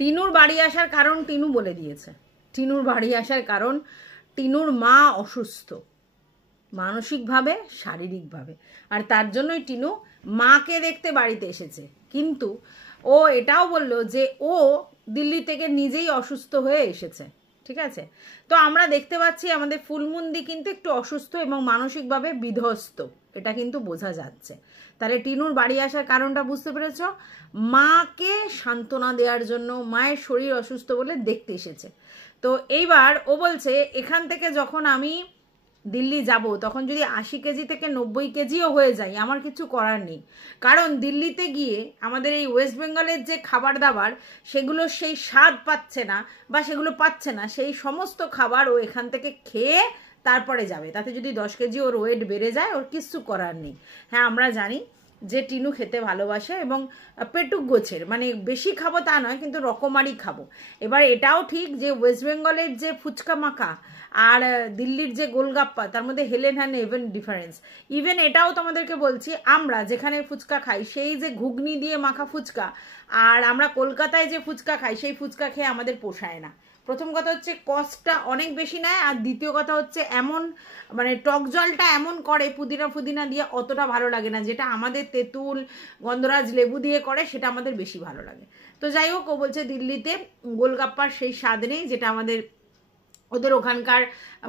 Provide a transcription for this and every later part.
টিনুর বাড়ি আসার কারণ টিনু বলে দিয়েছে। টিনুর বাড়ি আসার কারণ টিনুর মা অসুস্থ, মানসিকভাবে শারীরিকভাবে, আর তার জন্যই টিনু মাকে দেখতে বাড়িতে এসেছে। কিন্তু ও এটাও বলল যে ও দিল্লি থেকে নিজেই অসুস্থ হয়ে এসেছে। ঠিক আছে, তো আমরা দেখতে পাচ্ছি আমাদের ফুলমুন্দি কিন্তু একটু অসুস্থ এবং মানসিকভাবে বিধ্বস্ত, এটা কিন্তু বোঝা যাচ্ছে। তাহলে টিনুর বাড়ি আসার কারণটা বুঝতে পেরেছ? মাকে সান্ত্বনা দেওয়ার জন্য, মায়ের শরীর অসুস্থ বলে দেখতে এসেছে। তো এইবার ও বলছে এখান থেকে যখন আমি দিল্লি যাব তখন যদি 80 কেজি থেকে 90 কেজিও হয়ে যায় আমার কিছু করার নেই, কারণ দিল্লিতে গিয়ে আমাদের এই ওয়েস্ট বেঙ্গলের যে খাবার দাবার সেগুলো সেই স্বাদ পাচ্ছে না বা সেগুলো পাচ্ছে না, সেই সমস্ত খাবার ও এখান থেকে খেয়ে তারপরে যাবে। তাতে যদি 10 কেজি ওর ওয়েট বেড়ে যায় ওর কিচ্ছু করার নেই। হ্যাঁ, আমরা জানি যে টিনু খেতে ভালোবাসে এবং পেটুক গোছের, মানে বেশি খাবো তা নয়, কিন্তু রকমারি খাবো। এবার এটাও ঠিক যে ওয়েস্ট বেঙ্গলের যে ফুচকা মাখা আর দিল্লির যে গোলগাপ্পা, তার মধ্যে Helen hand even difference. Even এটাও তোমাদেরকে বলছি, আমরা যেখানে ফুচকা খাই সেই যে ঘুগনি দিয়ে মাখা ফুচকা আর আমরা কলকাতায় যে ফুচকা খাই সেই ফুচকা খেয়ে আমাদের পোষায় না। প্রথম কথা হচ্ছে কস্টটা অনেক বেশি নেয়, আর দ্বিতীয় কথা হচ্ছে এমন মানে টক জলটা এমন করে পুদিনা ফুদিনা দিয়ে, অতটা ভালো লাগে না। যেটা আমাদের তেঁতুল গন্ধরাজ লেবু দিয়ে করে সেটা আমাদের বেশি ভালো লাগে। তো যাই হোক, ও বলছে দিল্লিতে গোলগাপ্পার সেই স্বাদ নেই যেটা আমাদের ওদের ওখানকার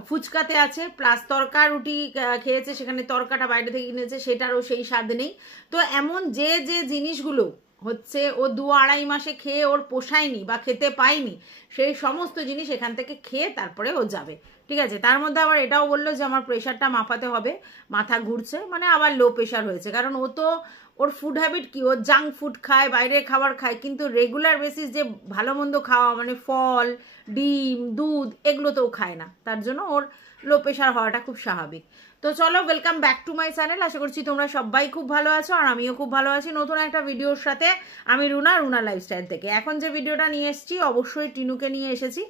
ফুচকাতে আছে, প্লাস তরকা রুটি খেয়েছে, সেখানে তরকাটা বাইরে থেকে কিনেছে, সেটারও সেই স্বাদ নেই। তো এমন যে যে জিনিসগুলো হচ্ছে ও 2-2.5 মাসে খেয়ে ওর পোষায়নি বা খেতে পায়নি, সেই সমস্ত জিনিস এখান থেকে খেয়ে তারপরে ও যাবে। ঠিক আছে, তার মধ্যে আবার এটাও বললো যে আমার প্রেশারটা মাপাতে হবে, মাথা ঘুরছে, মানে আবার লো প্রেশার হয়েছে। কারণ ও তো ওর ফুড হ্যাবিট কি, ও জাঙ্ক ফুড খায়, বাইরের খাবার খায়, কিন্তু রেগুলার বেসিস যে ভালো মন্দ খাওয়া মানে ফল, ডিম, দুধ, এগুলো তো ও খায় না, তার জন্য ওর লো প্রেশার হওয়াটা খুব স্বাভাবিক। তো চলো, welcome back to my channel. আশা করছি তোমরা সবাই খুব ভালো আছো আর আমিও খুব ভালো আছি। নতুন একটা ভিডিওর সাথে আমি রুনা লাইফস্টাইল থেকে এখন যে ভিডিওটা নিয়ে এসেছি অবশ্যই টিনুকে নিয়ে এসেছি।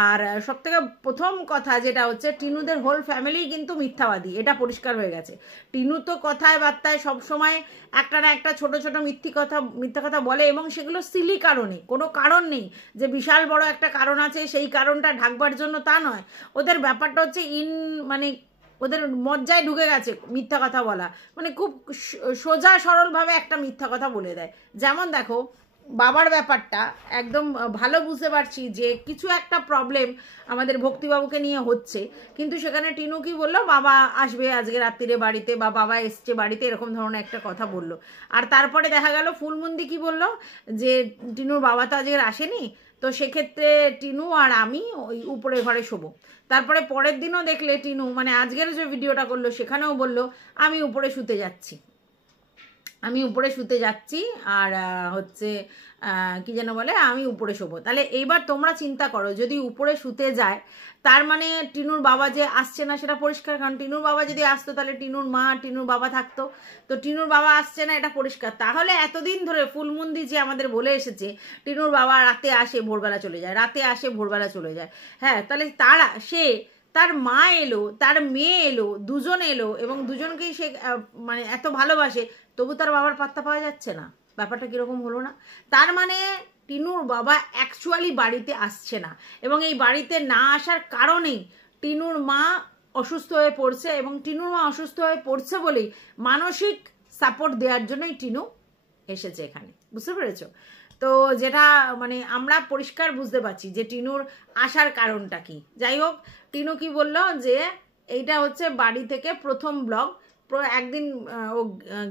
আর সব থেকে প্রথম কথা যেটা হচ্ছে, টিনুদের হোল ফ্যামিলি কিন্তু মিথ্যাবাদী, এটা পরিষ্কার হয়ে গেছে। টিনু তো কথায় বার্তায় সবসময় একটা না একটা ছোট ছোট মিথ্যা কথা বলে, এবং সেগুলো সিলি কারণে, কোনো কারণ নেই যে বিশাল বড় একটা কারণ আছে সেই কারণটা ঢাকবার জন্য, তা নয়। ওদের ব্যাপারটা হচ্ছে মানে ওদের মজ্জায় ঢুকে গেছে মিথ্যা কথা বলা, মানে খুব সোজা সরলভাবে একটা মিথ্যা কথা বলে দেয়। যেমন দেখো, বাবার ব্যাপারটা একদম ভালো বুঝতে পারছি যে কিছু একটা প্রবলেম আমাদের ভক্তিবাবুকে নিয়ে হচ্ছে, কিন্তু সেখানে টিনু কি বললো, বাবা আসবে আজকে রাত্রিরে বাড়িতে বা বাবা এসছে বাড়িতে, এরকম ধরনের একটা কথা বললো। আর তারপরে দেখা গেল ফুলমন্দি কি বললো যে টিনুর বাবা তো আজকে আসেনি, তো সেক্ষেত্রে টিনু আর আমি ওই উপরে ঘরে শোবো। তারপরে পরের দিনও দেখলে টিনু, মানে আজকের যে ভিডিওটা করলো সেখানেও বললো আমি উপরে শুতে যাচ্ছি আর হচ্ছে কি যেন বলে, আমি উপরে শোবো। তাহলে এইবার তোমরা চিন্তা করো, যদি উপরে শুতে যায় তার মানে টিনুর বাবা যে আসছে না সেটা পরিষ্কার, কারণ টিনুর বাবা যদি আসতো তাহলে টিনুর মা টিনুর বাবা থাকতো, তো টিনুর বাবা আসছে না এটা পরিষ্কার। তাহলে এতদিন ধরে ফুলমন্দি যে আমাদের বলে এসেছে টিনুর বাবা রাতে আসে ভোরবেলা চলে যায়, রাতে আসে ভোরবেলা চলে যায়, হ্যাঁ, তাহলে তার মা এলো, তার মেয়ে এলো, দুজন এলো এবং দুজনকেই সে মানে এত ভালোবাসে, তবু তার বাবার পাত্তা পাওয়া যাচ্ছে না। ব্যাপারটা কিরকম হলো না? তার মানে টিনুর বাবা অ্যাকচুয়ালি বাড়িতে আসছে না, এবং এই বাড়িতে না আসার কারণেই টিনুর মা অসুস্থ হয়ে পড়ছে, এবং টিনুর মা অসুস্থ হয়ে পড়ছে বলেই মানসিক সাপোর্ট দেওয়ার জন্যই টিনু এসেছে এখানে। বুঝতে পেরেছো? তো যেটা মানে আমরা পরিষ্কার বুঝতে পারছি যে টিনুর আসার কারণটা কি। যাই হোক, টিনু কি বললো যে এইটা হচ্ছে বাড়ি থেকে প্রথম ব্লগ, একদিন ও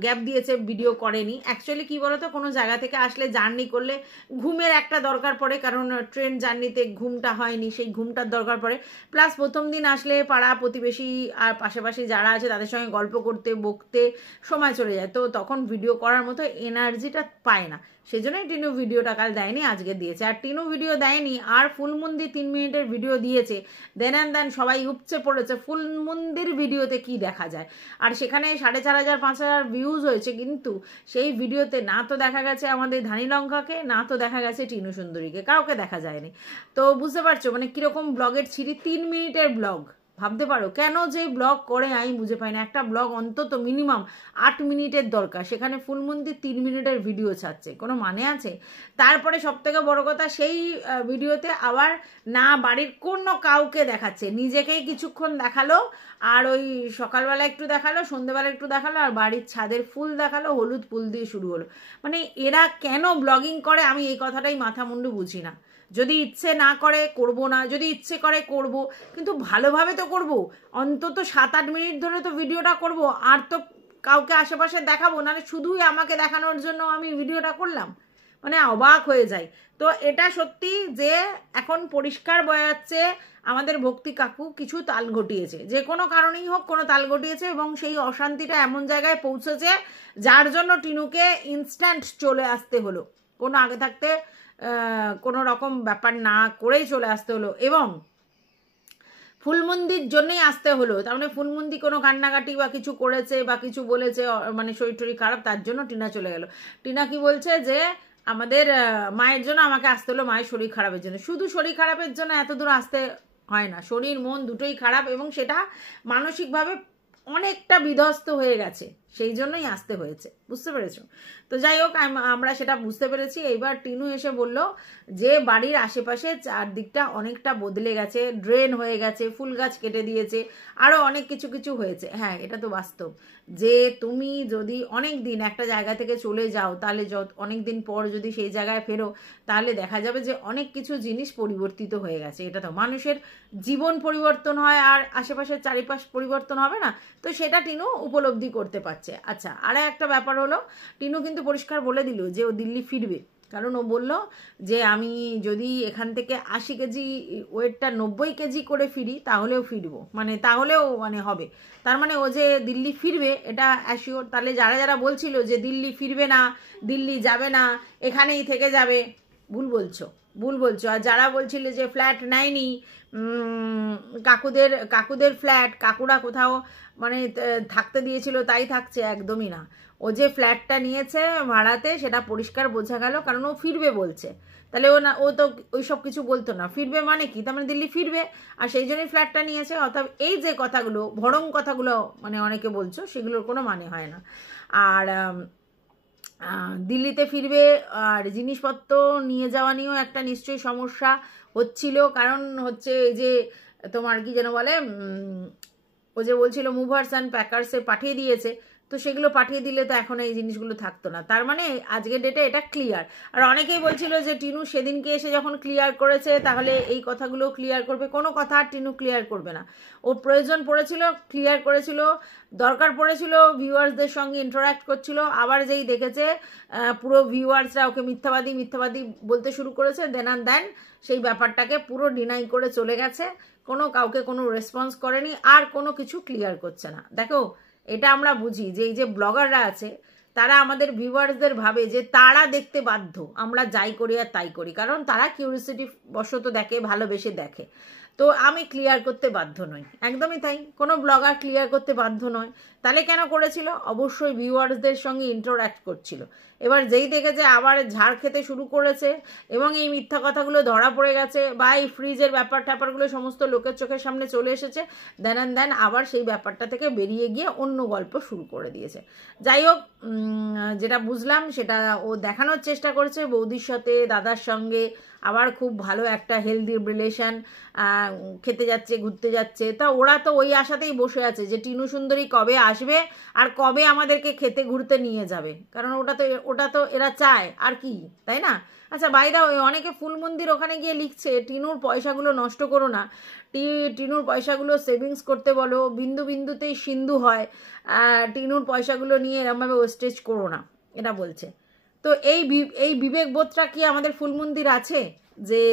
গ্যাপ দিয়েছে, ভিডিও করেনি। অ্যাকচুয়ালি কি বলতো, কোনো জায়গা থেকে আসলে জার্নি করলে ঘুমের একটা দরকার পড়ে, কারণ ট্রেন জার্নিতে ঘুমটা হয়নি, সেই ঘুমটার দরকার পড়ে। প্লাস প্রথম দিন আসলে পাড়া প্রতিবেশী আর পাশাপাশি যারা আছে তাদের সঙ্গে গল্প করতে বকতে সময় চলে যায়, তো তখন ভিডিও করার মতো এনার্জিটা পায় না, সেই জন্যই টিনু ভিডিওটা কাল দেয়নি, আজকে দিয়েছে। আর টিনু ভিডিও দেয়নি আর ফুলমন্দি 3 মিনিটের ভিডিও দিয়েছে, দেন সবাই উপচে পড়েছে ফুলমন্দির ভিডিওতে কি দেখা যায়। আর সেখানে 4,500-5,000 ভিউজ হয়েছে, কিন্তু সেই ভিডিওতে না তো দেখা গেছে আমাদের ধানি লঙ্কাকে, না তো দেখা গেছে টিনু সুন্দরীকে, কাউকে দেখা যায়নি। তো বুঝতে পারছো মানে কিরকম ব্লগের ছিরি, 3 মিনিটের ব্লগ, ভাবতে পারো কেন যে ব্লগ করে আমি বুঝে পাই না। একটা ব্লগ অন্তত মিনিমাম 8 মিনিটের দরকার, সেখানে ফুলমন্দি 3 মিনিটের ভিডিও ছাড়ছে, কোনো মানে আছে? তারপরে সব থেকে বড় কথা, সেই ভিডিওতে আবার না বাড়ির কোনো কাউকে দেখাচ্ছে, নিজেকেই কিছুক্ষণ দেখালো, আর ওই সকালবেলা একটু দেখালো, সন্ধ্যেবেলা একটু দেখালো, আর বাড়ির ছাদের ফুল দেখালো, হলুদ ফুল দিয়ে শুরু হলো। মানে এরা কেন ব্লগিং করে আমি এই কথাটাই মাথা মুন্ডু বুঝি না। যদি ইচ্ছে না করে করব না, যদি ইচ্ছে করে করব, কিন্তু ভালোভাবে তো করব, অন্তত 7-8 মিনিট ধরে তো ভিডিওটা করব, আর তো কাউকে আশেপাশে দেখাবো, নাহলে শুধুই আমাকে দেখানোর জন্য আমি ভিডিওটা করলাম। মানে অবাক হয়ে যায়। তো এটা সত্যি যে এখন পরিষ্কার বোঝা যাচ্ছে আমাদের ভক্তি কাকু কিছু তাল ঘটিয়েছে, যে কোনো কারণেই হোক কোনো তাল ঘটিয়েছে, এবং সেই অশান্তিটা এমন জায়গায় পৌঁছেছে যার জন্য টিনুকে ইনস্ট্যান্ট চলে আসতে হলো, কোনো আগে থাকতে কোনো রকম ব্যাপার না করেই চলে আসতে হলো, এবং ফুলমন্দির জন্যই আসতে হলো। তার মানে ফুলমন্দি কোনো কান্নাকাটি বা কিছু করেছে বা কিছু বলেছে, মানে শরীর টরীর খারাপ, তার জন্য টিনা চলে গেল। টিনা কি বলছে যে আমাদের মায়ের জন্য আমাকে আসতে হলো, মায়ের শরীর খারাপের জন্য। শুধু শরীর খারাপের জন্য এত দূর আসতে হয় না, শরীর মন দুটোই খারাপ, এবং সেটা মানসিকভাবে অনেকটা বিধ্বস্ত হয়ে গেছে, সেই জন্যই আসতে হয়েছে, বুঝতে পেরেছো? তো যাই হোক, আমরা সেটা বুঝতে পেরেছি। এইবার টিনু এসে বলল যে বাড়ির আশেপাশে চারদিকটা অনেকটা বদলে গেছে, ড্রেন হয়ে গেছে, ফুল গাছ কেটে দিয়েছে, আরও অনেক কিছু কিছু হয়েছে। হ্যাঁ, এটা তো বাস্তব যে তুমি যদি অনেক দিন একটা জায়গা থেকে চলে যাও, তাহলে অনেক দিন পর যদি সেই জায়গায় ফেরো, তাহলে দেখা যাবে যে অনেক কিছু জিনিস পরিবর্তিত হয়ে গেছে। এটা তো মানুষের জীবন পরিবর্তন হয়, আর আশেপাশের চারিপাশ পরিবর্তন হবে না, তো সেটা টিনু উপলব্ধি করতে পারছে। আচ্ছা, আর একটা ব্যাপার হলো, টিনু কিন্তু পরিষ্কার বলে দিল যে ও দিল্লি ফিরবে, কারণ ও বলল যে আমি যদি এখান থেকে 80 কেজি ওয়েটটা 90 কেজি করে ফিরি তাহলেও ফিরবো, মানে তাহলেও মানে হবে। তার মানে ও যে দিল্লি ফিরবে এটা অ্যাসিওর। তাহলে যারা যারা বলছিল যে দিল্লি ফিরবে না, দিল্লি যাবে না, এখানেই থেকে যাবে, ভুল বলছো। আর যারা বলছিল যে ফ্ল্যাট নেয়নি, কাকুদের ফ্ল্যাট, কাকুরা কোথাও মানে থাকতে দিয়েছিল তাই থাকছে, একদমই না। ও যে ফ্ল্যাটটা নিয়েছে ভাড়াতে, সেটা পরিষ্কার বোঝা গেল, কারণ ও ফিরবে বলছে। তাহলে ও তো ওই সব কিছু বলতো না। ফিরবে মানে কি? তার মানে দিল্লি ফিরবে, আর সেই জন্যই ফ্ল্যাটটা নিয়েছে। অর্থাৎ এই যে কথাগুলো, ভরং কথাগুলো মানে অনেকে বলছো, সেগুলোর কোনো মানে হয় না। আর দিল্লিতে ফিরবে, আর জিনিসপত্র নিয়ে যাওয়া নিয়েও একটা নিশ্চয়ই সমস্যা হচ্ছিল, কারণ হচ্ছে এই যে তোমার কি যেন বলে, ও যে বলছিল মুভার্স অ্যান্ড প্যাকার্সে পাঠিয়ে দিয়েছে, তো সেগুলো পাঠিয়ে দিলে তো এখন এই জিনিসগুলো থাকতো না। তার মানে আজকের ডেটে এটা ক্লিয়ার। আর অনেকেই বলছিল যে টিনু সেদিনকে এসে যখন ক্লিয়ার করেছে, তাহলে এই কথাগুলো ক্লিয়ার করবে। কোনো কথা আর টিনু ক্লিয়ার করবে না। ও প্রয়োজন পড়েছিল ক্লিয়ার করেছিল, দরকার পড়েছিল ভিউয়ার্সদের সঙ্গে ইন্টারাক্ট করছিল, আবার যেই দেখেছে পুরো ভিউয়ার্সরা ওকে মিথ্যাবাদী বলতে শুরু করেছে, দেন সেই ব্যাপারটাকে পুরো ডিনাই করে চলে গেছে, কাউকে কোনো রেসপন্স করেনি, আর কোনো কিছু ক্লিয়ার করছে না। দেখো, এটা আমরা বুঝি যে এই যে ব্লগাররা আছে, তারা আমাদের ভিউয়ার্সদের ভাবে যে তারা দেখতে বাধ্য, আমরা যাই করি আর তাই করি, কারণ তারা কিউরিওসিটি বশত দেখে, ভালোবেসে দেখে। তো আমি ক্লিয়ার করতে বাধ্য নই, একদমই তাই, কোনো ব্লগার ক্লিয়ার করতে বাধ্য নয়। তাহলে কেন করেছিল? অবশ্যই ভিউয়ার্সদের সঙ্গে ইন্টারঅ্যাক্ট করছিল। এবার যেই দেখেছে আবার ঝাড় খেতে শুরু করেছে, এবং এই মিথ্যা কথাগুলো ধরা পড়ে গেছে, বা এই ফ্রিজের ব্যাপারগুলো সমস্ত লোকের চোখের সামনে চলে এসেছে, দেন আবার সেই ব্যাপারটা থেকে বেরিয়ে গিয়ে অন্য গল্প শুরু করে দিয়েছে। যাই হোক, যেটা বুঝলাম সেটা ও দেখানোর চেষ্টা করেছে বৌদির সাথে, দাদার সঙ্গে আবার খুব ভালো একটা হেলদি রিলেশন, খেতে যাচ্ছে, ঘুরতে যাচ্ছে। তা ওরা তো ওই আশাতেই বসে আছে যে টিনু সুন্দরী কবে আসবে আর কবে আমাদেরকে খেতে ঘুরতে নিয়ে যাবে, কারণ ওটা তো এরা চায়, আর কি, তাই না? আচ্ছা, বাইদা অনেকে ফুলমন্দির ওখানে গিয়ে লিখছে টিনুর পয়সাগুলো নষ্ট করো না, টিনুর পয়সাগুলো সেভিংস করতে বলো, বিন্দু বিন্দুতেই সিন্ধু হয়, টিনুর পয়সাগুলো নিয়ে এরমভাবে ওয়েস্টেজ করো না, এটা বলছে। তো এই বিবেকবোধটা কি আমাদের ফুলমন্দির আছে যে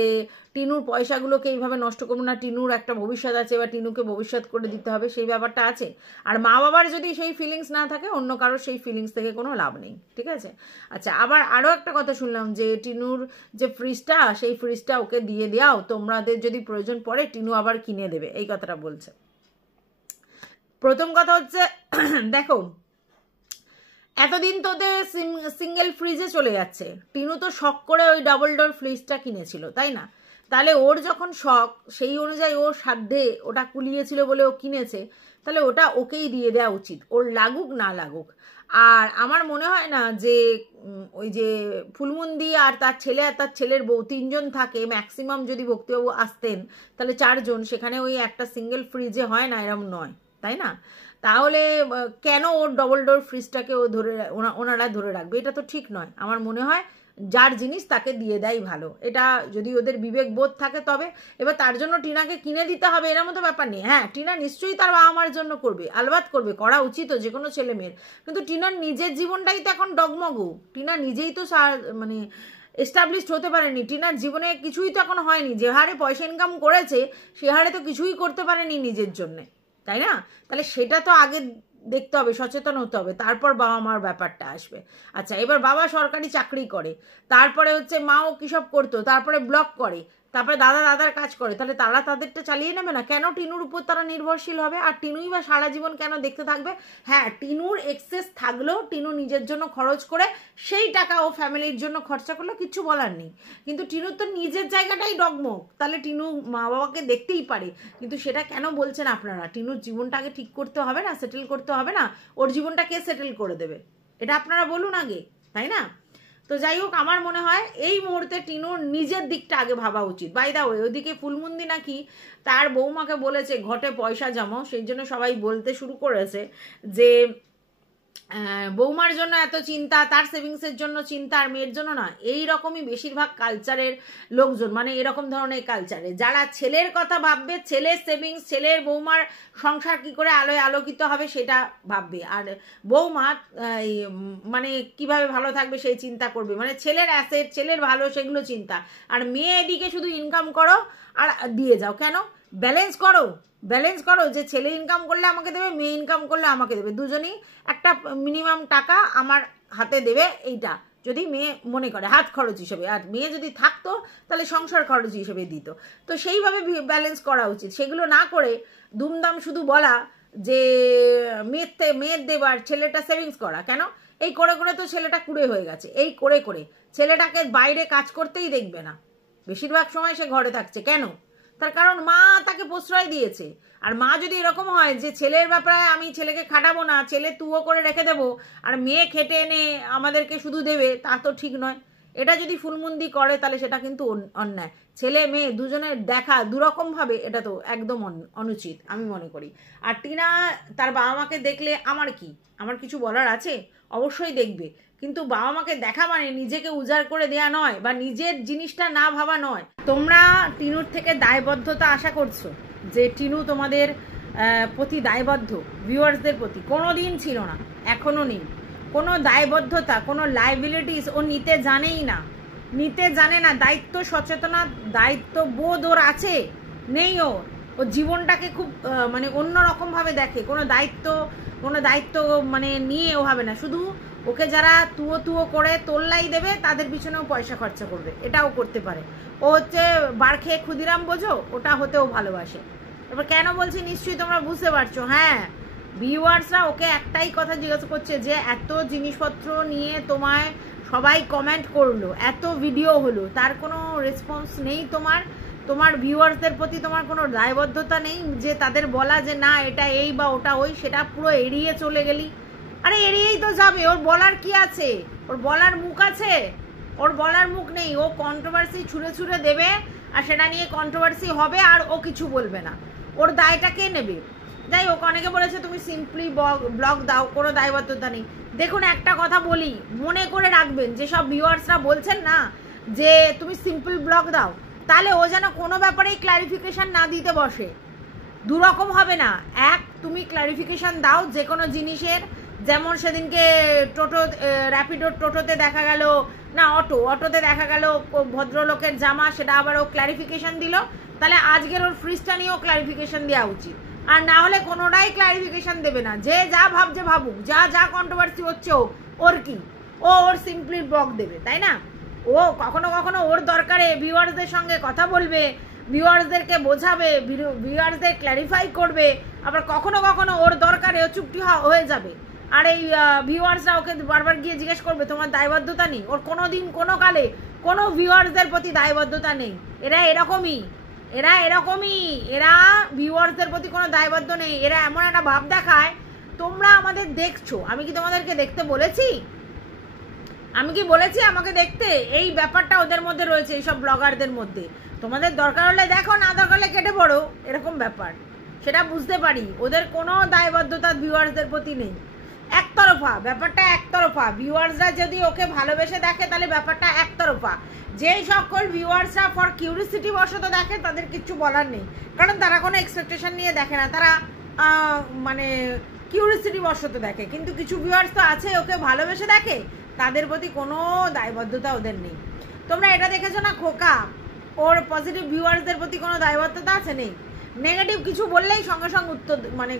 টিনুর পয়সাগুলোকে এইভাবে নষ্ট করবো না, টিনুর একটা ভবিষ্যৎ আছে বা টিনুকে ভবিষ্যৎ করে দিতে হবে, সেই ব্যাপারটা আছে? আর মা বাবার যদি সেই ফিলিংস না থাকে, অন্য কারোর সেই ফিলিংস থেকে কোনো লাভ নেই, ঠিক আছে? আচ্ছা, আবার আরও একটা কথা শুনলাম যে টিনুর যে ফ্রিজটা, সেই ফ্রিজটা ওকে দিয়ে দাও, তোমাদের যদি প্রয়োজন পড়ে টিনু আবার কিনে দেবে, এই কথাটা বলছে। প্রথম কথা হচ্ছে, দেখো, এতদিন তোদের সিঙ্গেল ফ্রিজে চলে যাচ্ছে, টিনু তো শখ করে ওই ডাবল ডোর ফ্রিজটা কিনেছিল, তাই না? তাহলে ওর যখন শখ সেই অনুযায়ী ওর সাধ্যে ওটা কুলিয়েছিল বলে ও কিনেছে, তাহলে ওটা ওকেই দিয়ে দেওয়া উচিত, ওর লাগুক না লাগুক। আর আমার মনে হয় না যে ওই যে ফুলমন্দি আর তার ছেলে আর তার ছেলের বউ 3 জন থাকে, ম্যাক্সিমাম যদি ভক্তিবাবু আসতেন তাহলে 4 জন, সেখানে ওই একটা সিঙ্গেল ফ্রিজে হয় না, এরম নয়, তাই না? তাহলে কেন ওর ডবল ডোর ফ্রিজটাকে ও ধরে ওনারা ধরে রাখবে? এটা তো ঠিক নয়। আমার মনে হয় যার জিনিস তাকে দিয়ে দেয় ভালো, এটা যদি ওদের বিবেক বোধ থাকে তবে। এবার তার জন্য টিনাকে কিনে দিতে হবে এর মতো ব্যাপার নেই। হ্যাঁ, টিনা নিশ্চয়ই তার বাবা মার জন্য করবে, আলবাত করবে, করা উচিত যে কোনো ছেলে মেয়ের, কিন্তু টিনার নিজের জীবনটাই তো এখন ডগমগো। টিনা নিজেই তো মানে এস্টাবলিশড হতে পারেনি, টিনার জীবনে কিছুই তো এখন হয়নি। যে হারে পয়সা ইনকাম করেছে সে হারে তো কিছুই করতে পারেনি নিজের জন্যে, তাই না? তাহলে সেটা তো আগে দেখতে হবে, সচেতন হতে হবে, তারপর বাবা মার ব্যাপারটা আসবে। আচ্ছা, এবার বাবা সরকারি চাকরি করে, তারপরে হচ্ছে মাও কিসব করতো, তারপরে ব্লগ করে, তারপরে দাদার কাজ করে, তাহলে তারা তাদেরটা চালিয়ে নেবে না? কেন টিনুর উপর তারা নির্ভরশীল হবে? আর টিনুই বা সারা জীবন কেন দেখতে থাকবে? হ্যাঁ, টিনুর এক্সেস থাকলেও টিনু নিজের জন্য খরচ করে সেই টাকা ও ফ্যামিলির জন্য খরচা করলেও কিচ্ছু বলার নেই, কিন্তু টিনুর তো নিজের জায়গাটাই ডগমগ, তাহলে টিনু মা বাবাকে দেখতেই পারে। কিন্তু সেটা কেন বলছেন আপনারা? টিনুর জীবনটা আগে ঠিক করতে হবে না, সেটেল করতে হবে না? ওর জীবনটা কে সেটেল করে দেবে এটা আপনারা বলুন আগে, তাই না? তো যাই হোক, আমার মনে হয় এই মুহূর্তে টিনুর নিজের দিকটা আগে ভাবা উচিত। বাই দা ওয়ে, ওইদিকে ফুলমন্দি নাকি তার বৌমাকে বলেছে ঘটে পয়সা জমাও, সেই জন্য সবাই বলতে শুরু করেছে যে বৌমার জন্য এত চিন্তা, তার সেভিংসের জন্য চিন্তা, আর মেয়ের জন্য না। এই রকমই বেশিরভাগ কালচারের লোকজন, মানে এরকম ধরনের কালচারে যারা ছেলের কথা ভাববে, ছেলের সেভিংস, ছেলের বৌমার সংসার কি করে আলোয় আলোকিত হবে সেটা ভাববে, আর বৌমা মানে কিভাবে ভালো থাকবে সেই চিন্তা করবে, মানে ছেলের অ্যাসেট, ছেলের ভালো, সেগুলো চিন্তা। আর মেয়ে এদিকে শুধু ইনকাম করো আর দিয়ে যাও। কেন? ব্যালেন্স করো, ব্যালেন্স করো, যে ছেলে ইনকাম করলে আমাকে দেবে, মেয়ে ইনকাম করলে আমাকে দেবে, দুজনেই একটা মিনিমাম টাকা আমার হাতে দেবে, এইটা যদি মেয়ে মনে করে হাত খরচ হিসেবে, আর মেয়ে যদি থাকতো তাহলে সংসার খরচ হিসেবে দিত। তো সেইভাবে ব্যালেন্স করা উচিত, সেগুলো না করে দুমদাম শুধু বলা যে মেয়ের দেবার, ছেলেটা সেভিংস করা। কেন? এই করে করে তো ছেলেটা কুড়ে হয়ে গেছে, এই করে করে ছেলেটাকে বাইরে কাজ করতেই দেখবে না, বেশিরভাগ সময় সে ঘরে থাকছে। কেন? তার কারণ মা তাকে প্রশ্রয় দিয়েছে। আর মা যদি এরকম হয় যে ছেলের ব্যাপারে আমি ছেলেকে খাটাবো না, ছেলে তুয়ো করে রেখে দেবো, আর মেয়ে খেটে এনে আমাদেরকে শুধু দেবে, তা তো ঠিক নয়। এটা যদি ফুলমন্দি করে তাহলে সেটা কিন্তু অন্যায়। ছেলে মেয়ে দুজনের দেখা দুরকমভাবে, এটা তো একদম অনুচিত আমি মনে করি। আর টিনা তার বাবা মাকে দেখলে আমার কিছু বলার আছে? অবশ্যই দেখবে, কিন্তু বাবা মাকে দেখা মানে নিজেকে উজাড় করে দেয়া নয়, বা নিজের জিনিসটা না ভাবা নয়। তোমরা টিনুর থেকে দায়বদ্ধতা আশা করছো যে টিনু তোমাদের প্রতি দায়বদ্ধ, ভিউয়ার্সদের প্রতি। কোনো দিন ছিল না, এখনো নেই কোনো দায়বদ্ধতা, কোনো লাইবিলিটিস ও নিতে জানেই না, নিতে জানে না। দায়িত্ব সচেতনা, দায়িত্ববোধ ওর আছে নেই? ও জীবনটাকে খুব মানে অন্যরকমভাবে দেখে, কোনো দায়িত্ব মানে নিয়ে ও ভাবে না। শুধু ওকে যারা তুয়ো করে তোল্লাই দেবে তাদের পিছনেও পয়সা খরচা করবে, এটাও করতে পারে। ও হচ্ছে বার খেয়ে ক্ষুদিরাম বোঝো, ওটা হতেও ভালোবাসে। এবার কেন বলছি নিশ্চয়ই তোমরা বুঝতে পারছো। হ্যাঁ, ভিউয়ার্সরা ওকে একটাই কথা জিজ্ঞাসা করছে যে এত জিনিসপত্র নিয়ে তোমায় সবাই কমেন্ট করলো, এত ভিডিও হলো, তার কোনো রেসপন্স নেই তোমার ভিউয়ার্সদের প্রতি তোমার কোনো দায়বদ্ধতা নেই যে তাদের বলা যে না এটা এই বা ওটা ওই, সেটা পুরো এড়িয়ে চলে গেলি। আরে এড়িয়েই তো যাবে, ওর বলার কি আছে? ওর বলার মুখ আছে? ওর বলার মুখ নেই। ও কন্ট্রোভার্সি ছুঁড়ে দেবে, আর সেটা নিয়ে কন্ট্রোভার্সি হবে, আর ও কিছু বলবে না। ওর দায়টা কে নেবে? যাই হোক, অনেকে বলেছে তুমি সিম্পলি ব্লগ দাও, কোনো দায়বদ্ধতা নেই। দেখুন, একটা কথা বলি, মনে করে রাখবেন, যেসব ভিউয়ার্সরা বলছেন না যে তুমি সিম্পল ব্লগ দাও, তাহলে ও যেন কোনো ব্যাপারেই ক্লারিফিকেশন না দিতে বসে। দুরকম হবে না। এক, তুমি ক্লারিফিকেশন দাও যে কোনো জিনিসের, যেমন সেদিনকে টোটোতে দেখা গেল, না অটোতে দেখা গেল ভদ্রলোকের জামা, সেটা আবার ও ক্লারিফিকেশন দিল, তাহলে আজকের ওর ফ্রিজটা নিয়েও ক্লারিফিকেশন দেওয়া উচিত। আর না হলে কোনোটাই ক্লারিফিকেশন দেবে না, যে যা ভাবছে ভাবুক, যা কন্ট্রোভার্সি হচ্ছে ওর কি, ওর সিম্পলি ব্লগ দেবে, তাই না? ও কখনো কখনো ওর দরকারে ভিউয়ার্সদের সঙ্গে কথা বলবে, ভিউয়ার্সদেরকে বোঝাবে, ভিউয়ার্সদের ক্ল্যারিফাই করবে, আবার কখনো কখনো ওর দরকারে ও চুপটি হয়ে যাবে। আর এই ভিউয়ার্সরা ওকে বারবার গিয়ে জিজ্ঞেস করবে তোমার দায়বদ্ধতা নেই। ওর কোনো দিন কোনো কালে কোনো ভিউয়ার্সদের প্রতি দায়বদ্ধতা নেই। এরা এরকমই, এরা ভিউয়ার্সদের প্রতি কোনো দায়বদ্ধ নেই। এরা এমন একটা ভাব দেখায় তোমরা আমাদের দেখছো, আমি কি তোমাদেরকে দেখতে বলেছি? আমাকে দেখতে? এই ব্যাপারটা ওদের মধ্যে রয়েছে, এইসব ব্লগারদের মধ্যে। তোমাদের দরকার হলে দেখো, না দরকার হলে কেটে পড়ো, এরকম ব্যাপার। সেটা বুঝতে পারি, ওদের কোনো দায়বদ্ধতা ভিউয়ার্সদের প্রতি নেই। একতরফা ব্যাপারটা, একতরফা। ভিউয়ার্সরা যদি ওকে ভালোবেসে দেখে তাহলে ব্যাপারটা একতরফা। যেই সকল ভিউয়ার্সরা ফর কিউরিসিটি বশত দেখে তাদের কিচ্ছু বলার নেই, কারণ তারা কোনো এক্সপেকটেশন নিয়ে দেখে না, তারা মানে কিউরিসিটি বশত দেখে। কিন্তু কিছু ভিউয়ার্স তো আছে ওকে ভালোবেসে দেখে, তাদের প্রতি কোনো দায়বদ্ধতা ওদের নেই। তোমরা এটা দেখেছো না খোকা, ওর পজিটিভ ভিউয়ার্সদের প্রতি কোনো দায়বদ্ধতা আছে? নেই। নেগেটিভ কিছু বললেই সঙ্গে সঙ্গে উত্তর মানে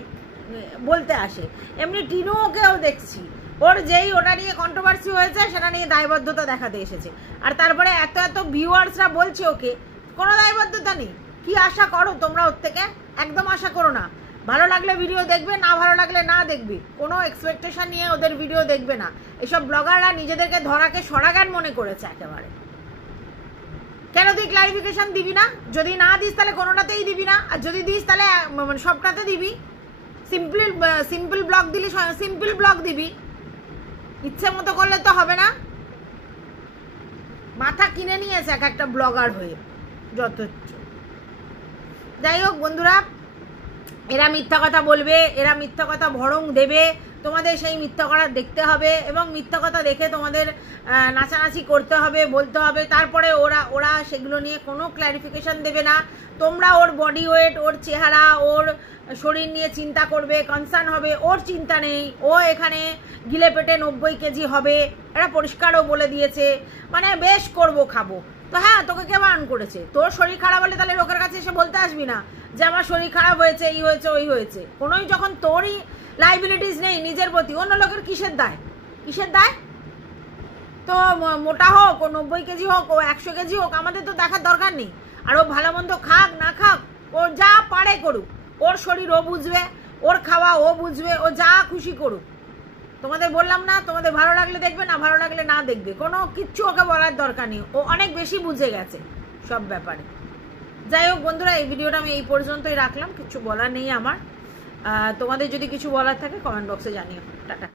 বলতে আসে। এমনি টিনু ওকেও দেখছি, ওর যেই ওটা নিয়ে কন্ট্রোভার্সি হয়েছে সেটা নিয়ে দায়বদ্ধতা দেখাতে এসেছে, আর তারপরে এত ভিউয়ার্সরা বলছে ওকে, কোনো দায়বদ্ধতা নেই। কি আশা করো তোমরা ওর থেকে? একদম আশা করো না। ভালো লাগলে ভিডিও দেখবে, না ভালো লাগলে না দেখবে, কোনো এক্সপেকটেশন নিয়ে ওদের ভিডিও দেখবে না। এসব ব্লগাররা নিজেদেরকে ধরাকে সরাগান মনে করেছে একেবারে। কেন তুই ক্লারিফিকেশন দিবি না? যদি না দিস তাহলে কোনোটাতেই দিবি না, আর যদি দিস তাহলে সবটাতে দিবি। সিম্পল ব্লগ দিলি, সিম্পল ব্লগ দিবি, ইচ্ছে মতো করলে তো হবে না। মাথা কিনে নিয়েছে এক একটা ব্লগার হয়ে যথেচ্ছ। যাই হোক বন্ধুরা, এরা মিথ্যা কথা বলবে, এরা মিথ্যা কথা ভরং দেবে, তোমাদের সেই মিথ্যা কথা দেখতে হবে এবং মিথ্যা কথা দেখে তোমাদের নাচানাচি করতে হবে, বলতে হবে। তারপরে ওরা সেগুলো নিয়ে কোনো ক্ল্যারিফিকেশন দেবে না। তোমরা ওর বডি ওয়েট, ওর চেহারা, ওর শরীর নিয়ে চিন্তা করবে, কনসার্ন হবে। ওর চিন্তা নেই, ও এখানে গিলে পেটে 90 কেজি হবে, এটা পরিষ্কারও বলে দিয়েছে। মানে বেশ করবো, খাবো। তো হ্যাঁ, তোকে কে বারণ করেছে? তোর শরীর খারাপ হলে তাহলে লোকের কাছে এসে বলতে আসবি না যে আমার শরীর খারাপ হয়েছে, এই হয়েছে, ওই হয়েছে। কোনোই যখন তোরই লাইবিলিটিস নেই নিজের প্রতি, অন্য লোকের কিসের দায়? কিসের দায়? তো মোটা হোক, ও 90 কেজি হোক, ও 100 কেজি হোক, আমাদের তো দেখার দরকার নেই। আর ও ভালো মন্দ খাক না খাক, ও যা পারে করুক, ওর শরীর ও বুঝবে, ওর খাওয়া ও বুঝবে, ও যা খুশি করুক। তোমাদের বললাম না, তোমাদের ভালো লাগলে দেখবে, না ভালো লাগলে না দেখবে, কোনো কিচ্ছু ওকে বলার দরকার নেই। ও অনেক বেশি বুঝে গেছে সব ব্যাপারে। যাই হোক বন্ধুরা, এই ভিডিওটা আমি এই পর্যন্তই রাখলাম, কিছু বলার নেই আমার। তোমাদের যদি কিছু বলার থাকে কমেন্ট বক্সে জানিও। টাটা।